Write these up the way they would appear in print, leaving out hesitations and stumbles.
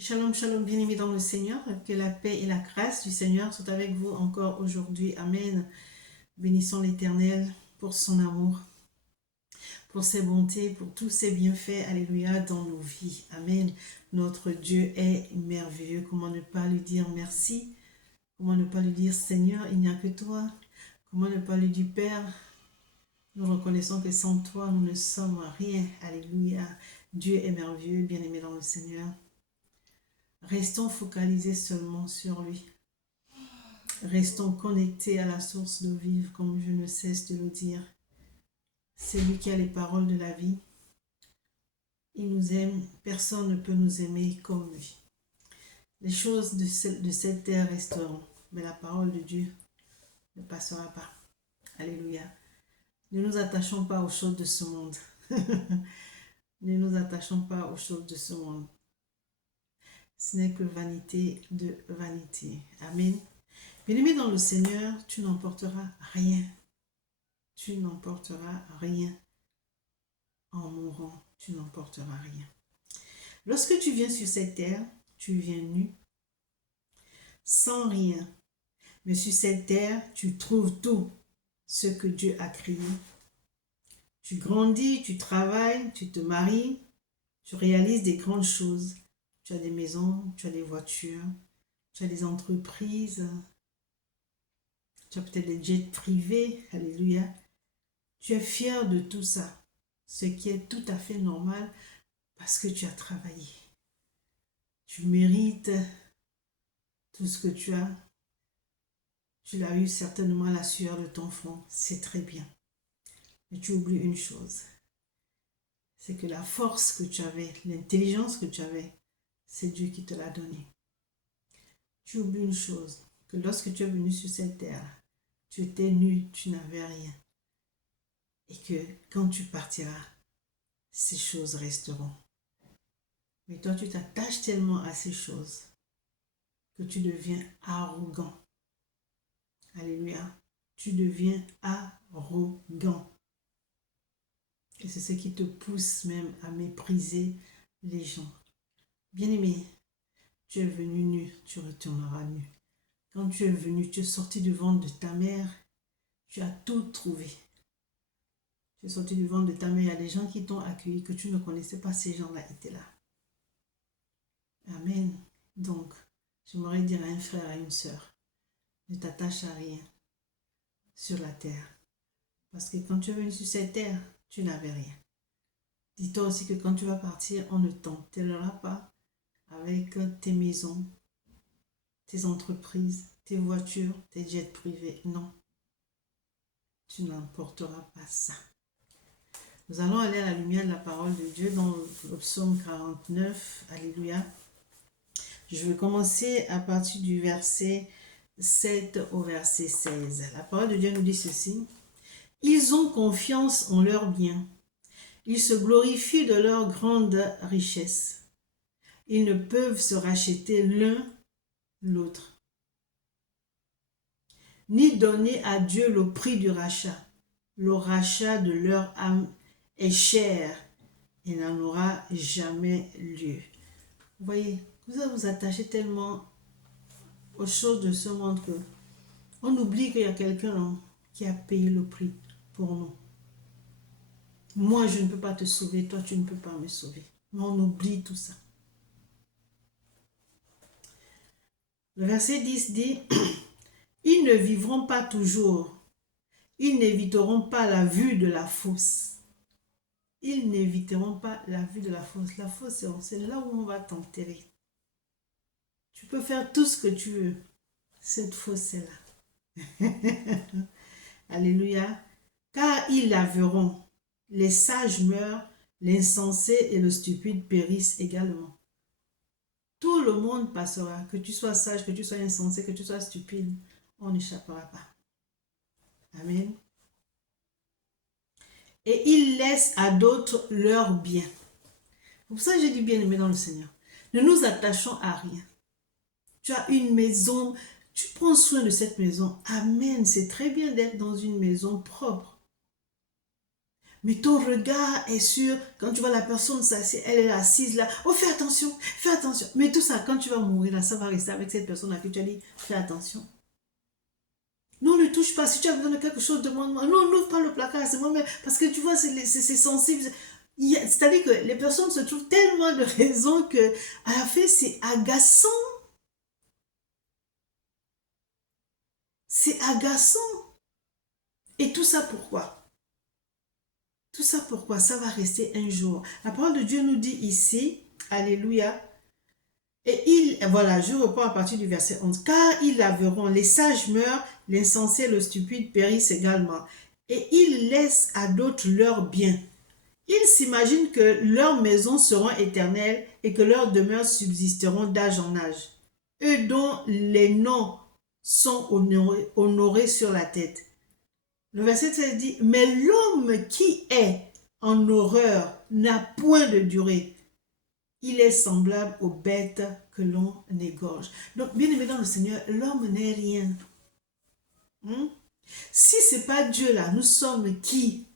Shalom, shalom, bien-aimés dans le Seigneur, que la paix et la grâce du Seigneur soient avec vous encore aujourd'hui. Amen. Bénissons l'Éternel pour son amour, pour ses bontés, pour tous ses bienfaits. Alléluia, dans nos vies. Amen. Notre Dieu est merveilleux. Comment ne pas lui dire merci? Comment ne pas lui dire Seigneur, il n'y a que toi? Comment ne pas lui dire Père? Nous reconnaissons que sans toi, nous ne sommes rien. Alléluia. Dieu est merveilleux, bien-aimés dans le Seigneur. Restons focalisés seulement sur lui. Restons connectés à la source d'eau vive, comme je ne cesse de le dire. C'est lui qui a les paroles de la vie. Il nous aime, personne ne peut nous aimer comme lui. Les choses de cette terre resteront, mais la parole de Dieu ne passera pas. Alléluia. Ne nous attachons pas aux choses de ce monde. Ne nous attachons pas aux choses de ce monde. Ce n'est que vanité de vanité. Amen. Bien-aimé dans le Seigneur, tu n'emporteras rien. Tu n'emporteras rien. En mourant, tu n'emporteras rien. Lorsque tu viens sur cette terre, tu viens nu, sans rien. Mais sur cette terre, tu trouves tout ce que Dieu a créé. Tu grandis, tu travailles, tu te maries, tu réalises des grandes choses. Tu as des maisons, tu as des voitures, tu as des entreprises, tu as peut-être des jets privés. Alléluia. Tu es fier de tout ça, ce qui est tout à fait normal parce que tu as travaillé. Tu mérites tout ce que tu as. Tu l'as eu certainement à la sueur de ton front. C'est très bien. Mais tu oublies une chose. C'est que la force que tu avais, l'intelligence que tu avais, c'est Dieu qui te l'a donnée. Tu oublies une chose. Que lorsque tu es venu sur cette terre, tu étais nu, tu n'avais rien. Et que quand tu partiras, ces choses resteront. Mais toi, tu t'attaches tellement à ces choses que tu deviens arrogant. Alléluia. Tu deviens arrogant. Et c'est ce qui te pousse même à mépriser les gens. Bien-aimé, tu es venu nu, tu retourneras nu. Quand tu es venu, tu es sorti du ventre de ta mère, tu as tout trouvé. Tu es sorti du ventre de ta mère, il y a des gens qui t'ont accueilli, que tu ne connaissais pas, ces gens-là étaient là. Amen. Donc, j'aimerais dire à un frère, à une sœur, ne t'attache à rien sur la terre. Parce que quand tu es venu sur cette terre, tu n'avais rien. Dis-toi aussi que quand tu vas partir, on ne t'enterrera pas avec tes maisons, tes entreprises, tes voitures, tes jets privés. Non, tu n'emporteras pas ça. Nous allons aller à la lumière de la parole de Dieu dans le psaume 49. Alléluia. Je vais commencer à partir du verset 7 au verset 16. La parole de Dieu nous dit ceci. Ils ont confiance en leurs biens. Ils se glorifient de leur grande richesse. Ils ne peuvent se racheter l'un l'autre, ni donner à Dieu le prix du rachat. Le rachat de leur âme est cher et n'en aura jamais lieu. Vous voyez, vous vous attachez tellement aux choses de ce monde que on oublie qu'il y a quelqu'un qui a payé le prix pour nous. Moi, je ne peux pas te sauver, toi, tu ne peux pas me sauver. Mais on oublie tout ça. Le verset 10 dit, « Ils ne vivront pas toujours. Ils n'éviteront pas la vue de la fosse. » Ils n'éviteront pas la vue de la fosse. La fosse, c'est là où on va t'enterrer. Tu peux faire tout ce que tu veux. Cette fosse, c'est là. Alléluia. Car ils la verront. Les sages meurent, l'insensé et le stupide périssent également. Tout le monde passera. Que tu sois sage, que tu sois insensé, que tu sois stupide, on n'échappera pas. Amen. Et ils laissent à d'autres leurs biens. C'est pour ça que j'ai dit bien-aimé dans le Seigneur. Ne nous attachons à rien. Tu as une maison, tu prends soin de cette maison. Amen. C'est très bien d'être dans une maison propre. Mais ton regard est sur, quand tu vois la personne s'assied, elle est assise là, oh fais attention, fais attention. Mais tout ça, quand tu vas mourir là, ça va rester avec cette personne à qui tu as dit, fais attention. Non, ne touche pas. Si tu as besoin de quelque chose, demande-moi. Non, n'ouvre pas le placard, c'est moi-même. Parce que tu vois, c'est sensible. C'est-à-dire que les personnes se trouvent tellement de raisons que, à la fin, c'est agaçant. C'est agaçant. Et tout ça pourquoi? Tout ça pourquoi? Ça va rester un jour. La parole de Dieu nous dit ici, Alléluia. Voilà, je reprends à partir du verset 11. Car ils la verront, les sages meurent, l'insensé et le stupide périssent également. Et ils laissent à d'autres leurs biens. Ils s'imaginent que leurs maisons seront éternelles et que leurs demeures subsisteront d'âge en âge. Eux dont les noms sont honorés sur la tête. Le verset 13 dit, mais l'homme qui est en horreur n'a point de durée. Il est semblable aux bêtes que l'on égorge. Donc, bien aimé dans le Seigneur, l'homme n'est rien. Si ce n'est pas Dieu là, nous sommes qui?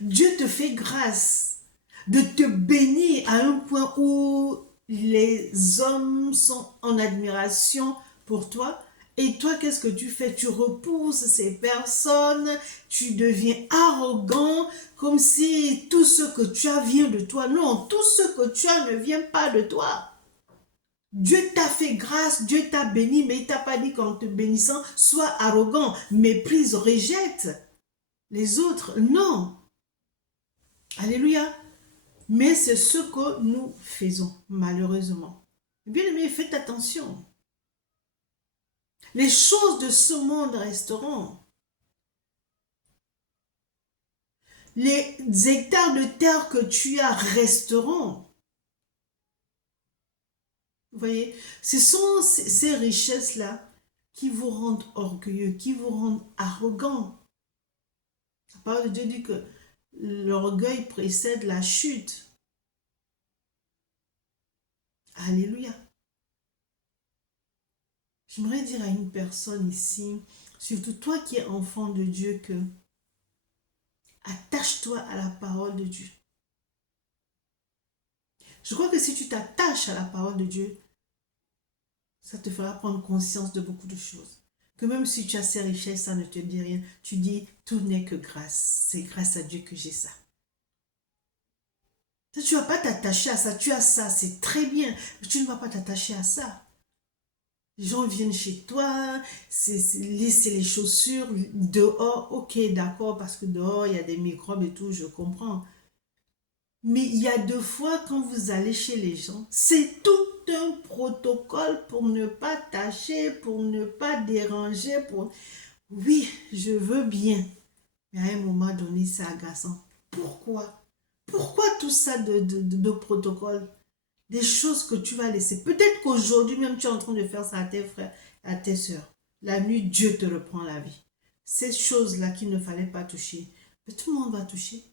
Dieu te fait grâce de te bénir à un point où les hommes sont en admiration pour toi. Et toi, qu'est-ce que tu fais? Tu repousses ces personnes, tu deviens arrogant, comme si tout ce que tu as vient de toi. Non, tout ce que tu as ne vient pas de toi. Dieu t'a fait grâce, Dieu t'a béni, mais il t'a pas dit qu'en te bénissant, sois arrogant, méprise, rejette les autres. Non. Alléluia. Mais c'est ce que nous faisons, malheureusement. Bien aimé, faites attention. Les choses de ce monde resteront. Les hectares de terre que tu as resteront. Vous voyez, ce sont ces richesses-là qui vous rendent orgueilleux, qui vous rendent arrogants. La parole de Dieu dit que l'orgueil précède la chute. Alléluia. J'aimerais dire à une personne ici, surtout toi qui es enfant de Dieu, que attache-toi à la parole de Dieu. Je crois que si tu t'attaches à la parole de Dieu, ça te fera prendre conscience de beaucoup de choses. Que même si tu as ces richesses, ça ne te dit rien. Tu dis, tout n'est que grâce. C'est grâce à Dieu que j'ai ça. Tu ne vas pas t'attacher à ça. Tu as ça, c'est très bien. Mais tu ne vas pas t'attacher à ça. Les gens viennent chez toi, laisser les chaussures dehors. Ok, d'accord, parce que dehors, il y a des microbes et tout, je comprends. Mais il y a deux fois, quand vous allez chez les gens, c'est tout un protocole pour ne pas tâcher, pour ne pas déranger. Oui, je veux bien. Mais à un moment donné, c'est agaçant. Pourquoi? Pourquoi tout ça de protocole? Des choses que tu vas laisser. Peut-être qu'aujourd'hui même, tu es en train de faire ça à tes frères, à tes soeurs. La nuit, Dieu te reprend la vie. Ces choses-là qu'il ne fallait pas toucher, mais tout le monde va toucher.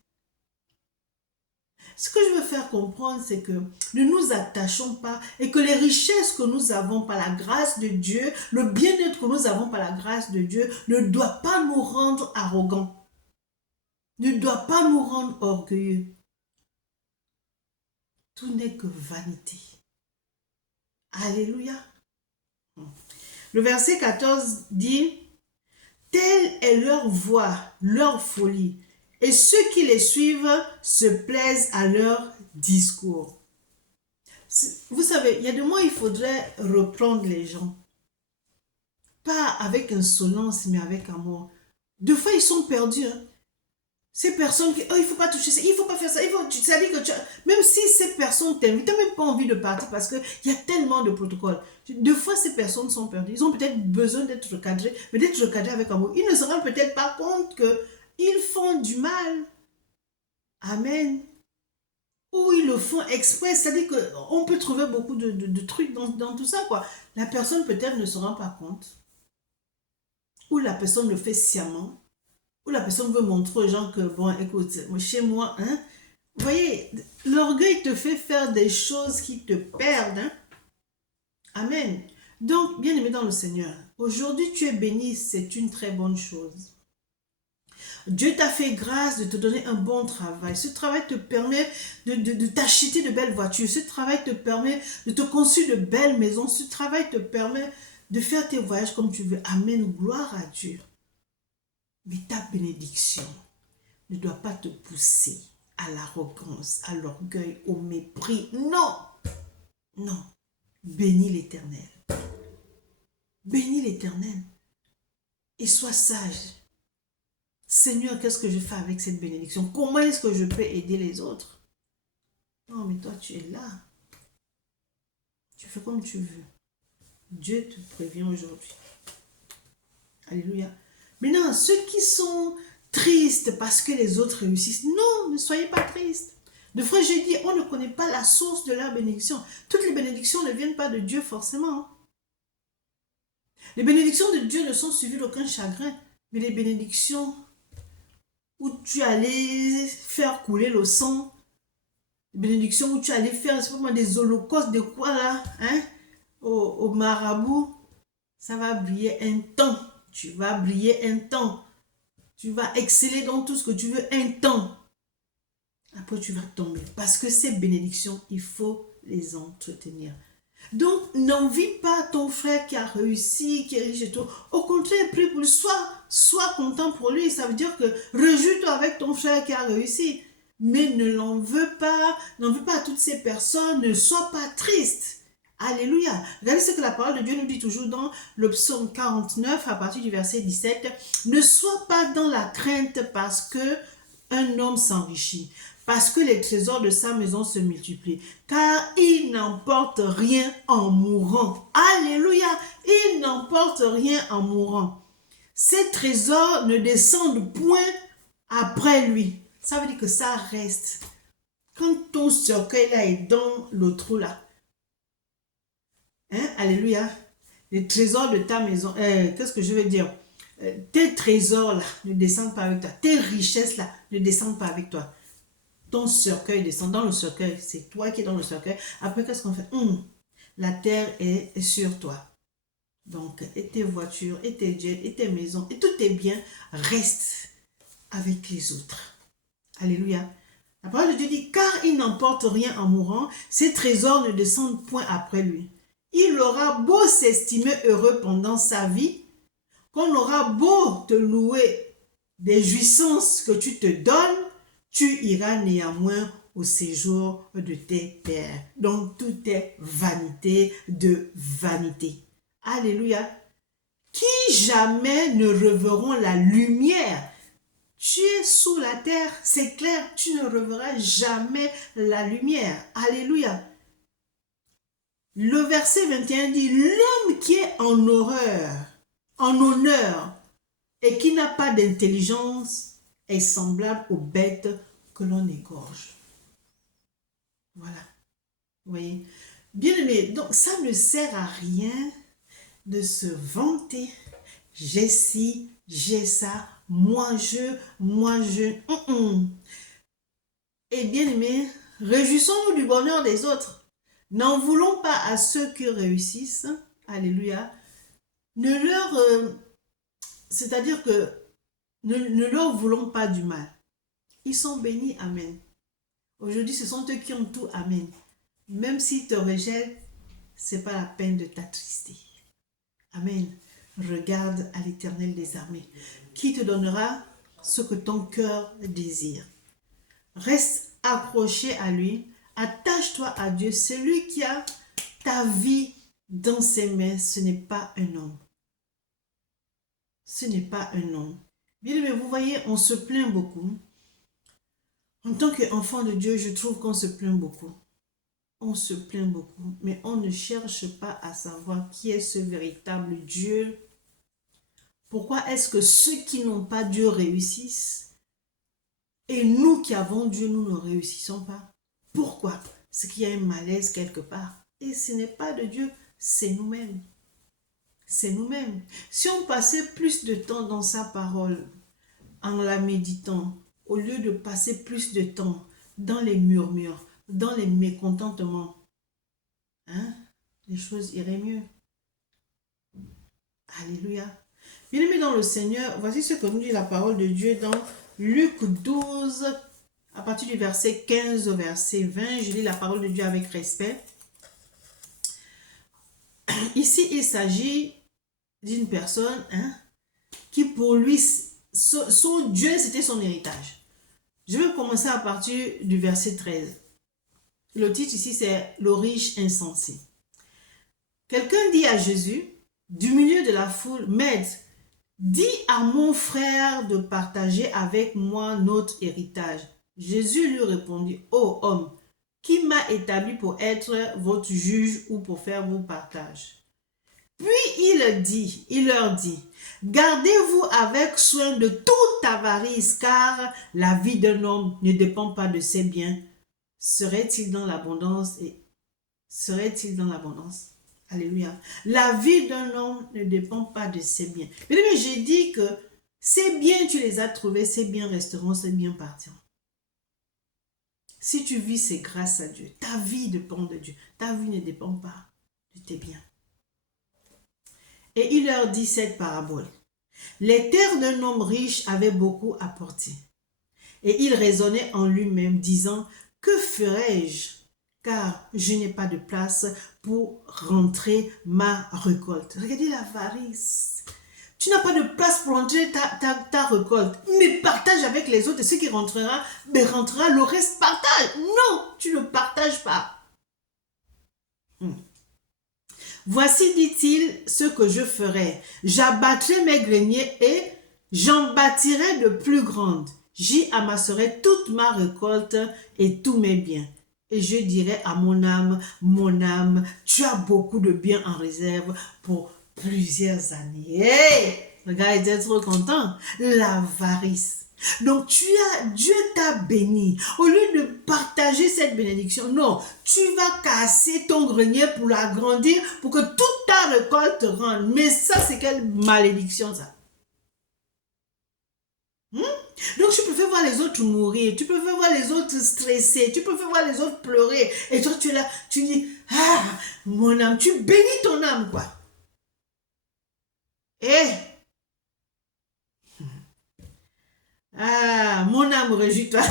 Ce que je veux faire comprendre, c'est que ne nous attachons pas et que les richesses que nous avons par la grâce de Dieu, le bien-être que nous avons par la grâce de Dieu, ne doit pas nous rendre arrogants, ne doit pas nous rendre orgueilleux. Tout n'est que vanité. Alléluia. Le verset 14 dit, « Telle est leur voie, leur folie, et ceux qui les suivent se plaisent à leur discours. » Vous savez, il y a des moments, il faudrait reprendre les gens. Pas avec insolence, mais avec amour. Des fois, ils sont perdus. Hein. Ces personnes qui, oh, il ne faut pas toucher ça, il ne faut pas faire ça, c'est-à-dire que même si ces personnes t'aiment, tu n'as même pas envie de partir parce qu'il y a tellement de protocoles. Des fois, ces personnes sont perdues. Ils ont peut-être besoin d'être recadrés, mais d'être recadrés avec amour. Ils ne se rendent peut-être pas compte qu'ils font du mal. Amen. Ou ils le font exprès, c'est-à-dire qu'on peut trouver beaucoup de trucs dans tout ça, quoi. La personne peut-être ne se rend pas compte. Ou la personne le fait sciemment. Ou la personne veut montrer aux gens que, bon, écoute, chez moi, hein, vous voyez, l'orgueil te fait faire des choses qui te perdent. Hein? Amen. Donc, bien aimé dans le Seigneur, aujourd'hui tu es béni, c'est une très bonne chose. Dieu t'a fait grâce de te donner un bon travail. Ce travail te permet de t'acheter de belles voitures. Ce travail te permet de te construire de belles maisons. Ce travail te permet de faire tes voyages comme tu veux. Amen, gloire à Dieu. Mais ta bénédiction ne doit pas te pousser à l'arrogance, à l'orgueil, au mépris. Non, non. Bénis l'Éternel. Bénis l'Éternel et sois sage. Seigneur, qu'est-ce que je fais avec cette bénédiction? Comment est-ce que je peux aider les autres? Non, mais toi, tu es là. Tu fais comme tu veux. Dieu te prévient aujourd'hui. Alléluia. Maintenant, ceux qui sont tristes parce que les autres réussissent, non, ne soyez pas tristes. De frère, j'ai dit, on ne connaît pas la source de leur bénédiction. Toutes les bénédictions ne viennent pas de Dieu forcément. Les bénédictions de Dieu ne sont suivies d'aucun chagrin, mais les bénédictions où tu allais faire couler le sang, les bénédictions où tu allais faire des holocaustes, de quoi là, hein, au marabout, ça va briller un temps. Tu vas briller un temps. Tu vas exceller dans tout ce que tu veux un temps. Après, tu vas tomber. Parce que ces bénédictions, il faut les entretenir. Donc, n'envie pas ton frère qui a réussi, qui est riche et tout. Au contraire, prie pour lui. Sois content pour lui. Ça veut dire que réjouis-toi avec ton frère qui a réussi. Mais ne l'en veux pas. N'en veux pas à toutes ces personnes. Ne sois pas triste. Alléluia. Regardez ce que la parole de Dieu nous dit toujours dans le psaume 49 à partir du verset 17. Ne sois pas dans la crainte parce que un homme s'enrichit, parce que les trésors de sa maison se multiplient, car il n'emporte rien en mourant. Alléluia. Il n'emporte rien en mourant. Ces trésors ne descendent point après lui. Ça veut dire que ça reste. Quand ton cercueil là est dans le trou là, hein, alléluia, les trésors de ta maison, qu'est-ce que je veux dire? Tes trésors là ne descendent pas avec toi. Tes richesses là ne descendent pas avec toi. Ton cercueil descend dans le cercueil. C'est toi qui es dans le cercueil. Après, qu'est-ce qu'on fait? La terre est sur toi. Donc, et tes voitures, et tes jets, et tes maisons, et tous tes biens restent avec les autres. Alléluia. La parole de Dieu dit, car il n'emporte rien en mourant, ses trésors ne descendent point après lui. Il aura beau s'estimer heureux pendant sa vie, qu'on aura beau te louer des jouissances que tu te donnes, tu iras néanmoins au séjour de tes pères. Donc tout est vanité de vanité. Alléluia. Qui jamais ne reverront la lumière? Tu es sous la terre, c'est clair, tu ne reverras jamais la lumière. Alléluia. Le verset 21 dit, l'homme qui est en horreur, en honneur, et qui n'a pas d'intelligence est semblable aux bêtes que l'on égorge. Voilà. Vous voyez? Bien aimé, donc ça ne sert à rien de se vanter. J'ai ci, j'ai ça, moi je. Et bien aimé, réjouissons-nous du bonheur des autres. N'en voulons pas à ceux qui réussissent. Alléluia. Ne leur... c'est-à-dire que ne leur voulons pas du mal. Ils sont bénis, amen. Aujourd'hui, ce sont eux qui ont tout, amen. Même s'ils te rejettent, ce n'est pas la peine de t'attrister. Amen. Regarde à l'Éternel des armées, qui te donnera ce que ton cœur désire. Reste accroché à lui, attache-toi à Dieu. Celui qui a ta vie dans ses mains, ce n'est pas un homme. Ce n'est pas un homme. Bien aimé, vous voyez, on se plaint beaucoup. En tant qu'enfant de Dieu, je trouve qu'on se plaint beaucoup. On se plaint beaucoup, mais on ne cherche pas à savoir qui est ce véritable Dieu. Pourquoi est-ce que ceux qui n'ont pas Dieu réussissent et nous qui avons Dieu, nous ne réussissons pas? Pourquoi? C'est qu'il y a un malaise quelque part. Et ce n'est pas de Dieu, c'est nous-mêmes. C'est nous-mêmes. Si on passait plus de temps dans sa parole, en la méditant, au lieu de passer plus de temps dans les murmures, dans les mécontentements, hein, les choses iraient mieux. Alléluia. Bien-aimés dans le Seigneur, voici ce que nous dit la parole de Dieu dans Luc 12, à partir du verset 15 au verset 20. Je lis la parole de Dieu avec respect. Ici, il s'agit d'une personne qui pour lui, son Dieu, c'était son héritage. Je vais commencer à partir du verset 13. Le titre ici, c'est « Le riche insensé ». Quelqu'un dit à Jésus, du milieu de la foule, « Maître, dis à mon frère de partager avec moi notre héritage. » Jésus lui répondit, « Ô homme, qui m'a établi pour être votre juge ou pour faire vos partages? » Puis il leur dit, « Gardez-vous avec soin de toute avarice, car la vie d'un homme ne dépend pas de ses biens. Serait-il dans l'abondance et serait-il dans l'abondance? » Alléluia. La vie d'un homme ne dépend pas de ses biens. Mais j'ai dit que ces biens, tu les as trouvés, ces biens resteront, ces biens partiront. Si tu vis, c'est grâce à Dieu. Ta vie dépend de Dieu. Ta vie ne dépend pas de tes biens. Et il leur dit cette parabole. Les terres d'un homme riche avaient beaucoup apporté. Et il raisonnait en lui-même, disant, « Que ferai-je? Car je n'ai pas de place pour rentrer ma récolte. » Regardez l'avarice. Tu n'as pas de place pour rentrer ta récolte. Mais partage avec les autres et ce qui rentrera, rentrera, le reste partage. Non, tu ne partages pas. Voici, dit-il, ce que je ferai. J'abattrai mes greniers et j'en bâtirai de plus grandes. J'y amasserai toute ma récolte et tous mes biens. Et je dirai à mon âme, tu as beaucoup de biens en réserve pour plusieurs années. Hey! Le gars était trop content. L'avarice. Donc Dieu t'a béni. Au lieu de partager cette bénédiction, non, tu vas casser ton grenier pour l'agrandir, pour que toute ta récolte rentre. Mais ça, c'est quelle malédiction ça? Donc tu peux faire voir les autres mourir, tu peux faire voir les autres stresser, tu peux faire voir les autres pleurer. Et toi tu es là, tu dis, ah, mon âme, tu bénis ton âme quoi. Et ah, mon âme, réjouis-toi.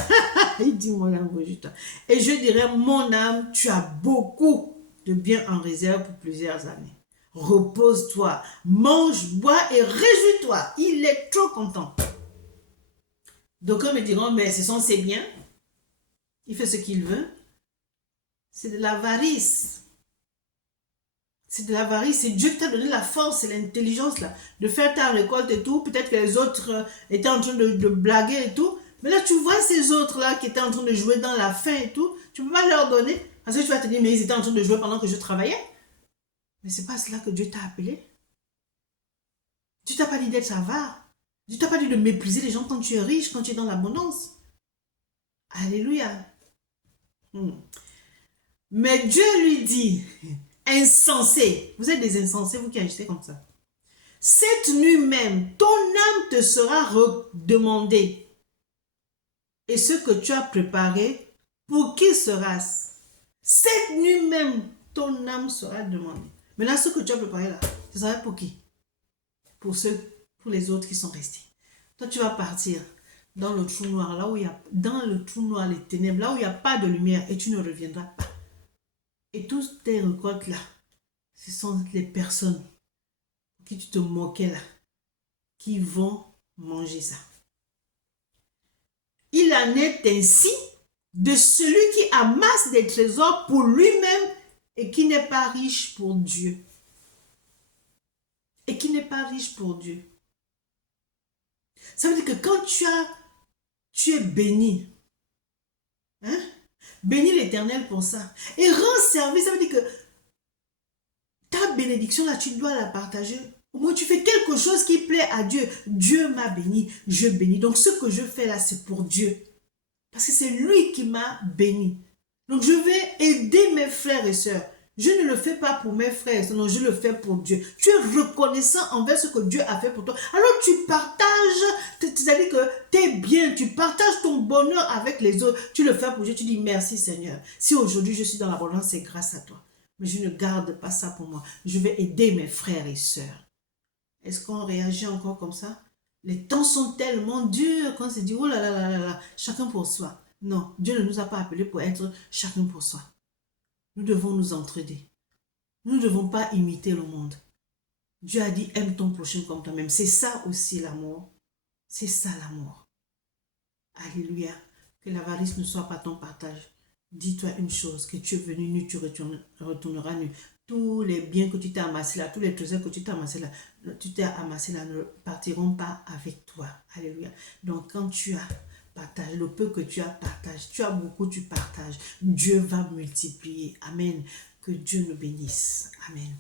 Il dit, mon âme, réjouis-toi. Et je dirais, mon âme, tu as beaucoup de biens en réserve pour plusieurs années. Repose-toi, mange, bois et réjouis-toi. Il est trop content. Donc, me diront, mais ce sont ses biens. Il fait ce qu'il veut. C'est de l'avarice. C'est de l'avarice. C'est Dieu qui t'a donné la force et l'intelligence là, de faire ta récolte et tout. Peut-être que les autres étaient en train de blaguer et tout. Mais là, tu vois ces autres-là qui étaient en train de jouer dans la faim et tout. Tu ne peux pas leur donner. Parce que tu vas te dire, mais ils étaient en train de jouer pendant que je travaillais. Mais ce n'est pas cela que Dieu t'a appelé. Dieu t'a pas dit d'être avare. Dieu t'a pas dit de mépriser les gens quand tu es riche, quand tu es dans l'abondance. Alléluia. Mais Dieu lui dit, insensé, vous êtes des insensés, vous qui agissez comme ça. Cette nuit même, ton âme te sera redemandée. Et ce que tu as préparé, pour qui sera-ce? Cette nuit même, ton âme sera demandée. Maintenant, ce que tu as préparé là, ce sera pour qui? Pour les autres qui sont restés. Toi, tu vas partir dans le trou noir, là où il y a, dans le trou noir, les ténèbres, là où il n'y a pas de lumière, et tu ne reviendras pas. Et toutes tes récoltes là, ce sont les personnes qui tu te moquais là, qui vont manger ça. Il en est ainsi de celui qui amasse des trésors pour lui-même et qui n'est pas riche pour Dieu. Et qui n'est pas riche pour Dieu. Ça veut dire que quand tu es béni, bénis l'Éternel pour ça. Et rends service, ça veut dire que ta bénédiction là, tu dois la partager. Au moins, tu fais quelque chose qui plaît à Dieu. Dieu m'a béni, je bénis. Donc, ce que je fais là, c'est pour Dieu. Parce que c'est lui qui m'a béni. Donc, je vais aider mes frères et sœurs. Je ne le fais pas pour mes frères et sœurs, non, je le fais pour Dieu. Tu es reconnaissant envers ce que Dieu a fait pour toi. Alors, tu partages, c'est-à-dire que tu es bien, tu partages ton bonheur avec les autres. Tu le fais pour Dieu, tu dis merci Seigneur. Si aujourd'hui je suis dans l'abondance, c'est grâce à toi. Mais je ne garde pas ça pour moi. Je vais aider mes frères et sœurs. Est-ce qu'on réagit encore comme ça? Les temps sont tellement durs qu'on se dit, oh là là là là là, chacun pour soi. Non, Dieu ne nous a pas appelés pour être chacun pour soi. Nous devons nous entraider. Nous ne devons pas imiter le monde. Dieu a dit, aime ton prochain comme toi-même. C'est ça aussi l'amour. C'est ça l'amour. Alléluia. Que l'avarice ne soit pas ton partage. Dis-toi une chose, que tu es venu nu, tu retourneras nu. Tous les biens que tu t'es amassés là, tous les trésors que tu t'es amassés là, ne partiront pas avec toi. Alléluia. Donc quand tu as partagé, le peu que tu as partagé, tu as beaucoup, tu partages. Dieu va multiplier. Amen. Que Dieu nous bénisse. Amen.